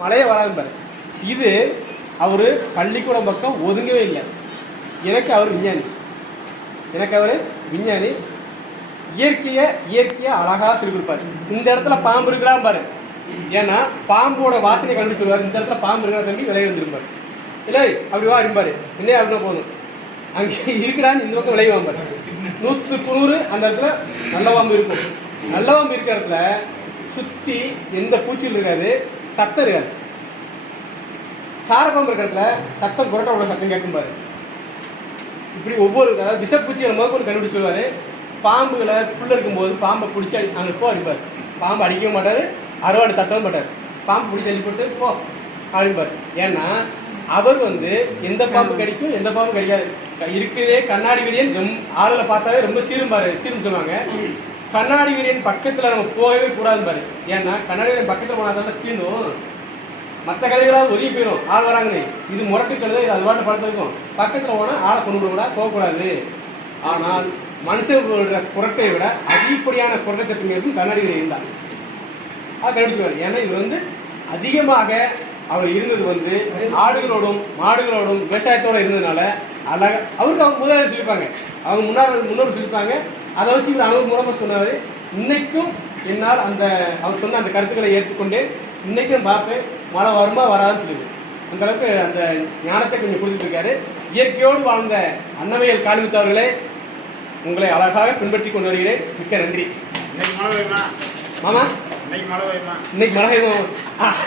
மழையே வராது பாரு. இது அவர் பள்ளிக்கூடம் பக்கம் ஒதுங்கவே இல்லை. எனக்கு அவர் விஞ்ஞானி. எனக்கு அவர் விஞ்ஞானி. இயற்கையை இயற்கையை அழகாக சொல்லி கொடுப்பாரு. இந்த இடத்துல பாம்பு இருக்கிறான் பாரு. ஏன்னா பாம்போட வாசனை கண்டு சொல்லுவார். இந்த இடத்துல பாம்பு இருக்கிற தம்பி? விலகி வந்துருப்பார் இல்லை அப்படி வா இருப்பார் என்ன அப்படின்னா போதும். அங்கே இருக்கிறான்னு இந்த பக்கம் விலகி வாம்பார் நூற்றுக்கு நூறு அந்த இடத்துல நல்ல பாம்பு இருக்கும். நல்ல பாம்பு இருக்கிற இடத்துல சுற்றி எந்த பூச்சியும் இருக்காது. சத்தம் இருக்காது. சாரப்பாம்பு இருக்கிற இடத்துல சத்தம் புரட்டோட சத்தம் கேட்கும் பாரு. இப்படி ஒவ்வொரு அதாவது விஷப்பூச்சிகளை முதற்கொண்டு கண்டுபிடிச்சு சொல்லுவாரு. பாம்புகளை புள்ள இருக்கும்போது பாம்பை பிடிச்சி அடி அங்கே போ அடிப்பார் பாம்பு அடிக்கவும் மாட்டாரு அறுவாடு தட்டவும் மாட்டார் பாம்பு பிடிச்சி அள்ளி போட்டு போ அப்படிம்பார் ஏன்னா அவர் வந்து எந்த பாம்பு கடிக்கும் எந்த பாம்பு கடிக்காது. இருக்குதே கண்ணாடி ரொம்ப ஆளுல பார்த்தாவே ரொம்ப சீரும்பாரு சீரும் சொல்லுவாங்க. கண்ணாடி வீரியன் பக்கத்தில் நம்ம போகவே கூடாது பாரு. ஏன்னா கண்ணாடி வீரியன் பக்கத்தில் போனால் தான் சீனும் மற்ற கதைகளாவது ஒதுங்கி போயிடும் ஆள் வராங்கன்னு. இது முரட்டு கழுதை இது அது படத்திருக்கும் பக்கத்தில் போனால் ஆளை கொண்டு விடக்கூடாது போகக்கூடாது ஆனால் மனுஷன் குரட்டை விட அதிகப்படியான குரட்டை தட்டுமை கண்ணாடி கண்ணாடி இருந்தார் அது கண்டுபிடிக்குவார் ஏன்னா இவர் வந்து அதிகமாக அவர் இருந்தது வந்து ஆடுகளோடும் மாடுகளோடும் விவசாயத்தோட இருந்ததுனால அழகாக அவருக்கு அவங்க முதலாளி சொல்லிப்பாங்க அவங்க முன்னாள் முன்னோர் சொல்லிப்பாங்க அதை வச்சு இவர் அனுபவ மூலமாக சொன்னார். இன்னைக்கும் என்னால் அந்த அவர் சொன்ன அந்த கருத்துக்களை ஏற்றுக்கொண்டே இன்னைக்கும் பார்ப்பேன் மழை வருமா வராதுன்னு சொல்லுவேன் அந்த அளவுக்கு அந்த ஞானத்தை கொஞ்சம் கொடுத்துட்டு இருக்காரு. இயற்கையோடு வாழ்ந்த அன்னமையல் அவர்களே உங்களை அழகாக பின்பற்றி கொண்டு வருகிறேன். மிக்க நன்றி. இன்னைக்கு மழை பெய்யுமா? மாமா? இன்னைக்கு மழை பெய்யுமா?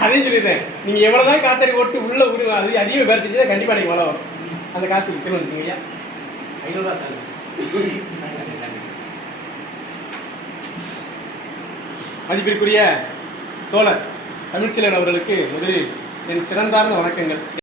அதையும் சொல்லிடுறேன். நீங்க எவ்வளவுதான் காத்தடி ஓட்டு உள்ள விடுங்க அது அதிகம் பேர்த்துச்சு கண்டிப்பா நீங்க மழை வரும். அந்த காசு ஐயா. ஐநூறுரூவா தாங்க மதிப்பிற்குரிய தோழர் தமிழ்ச்செல்வன் அவர்களுக்கு முதலில் என் சிறந்தார்ந்த வணக்கங்கள்.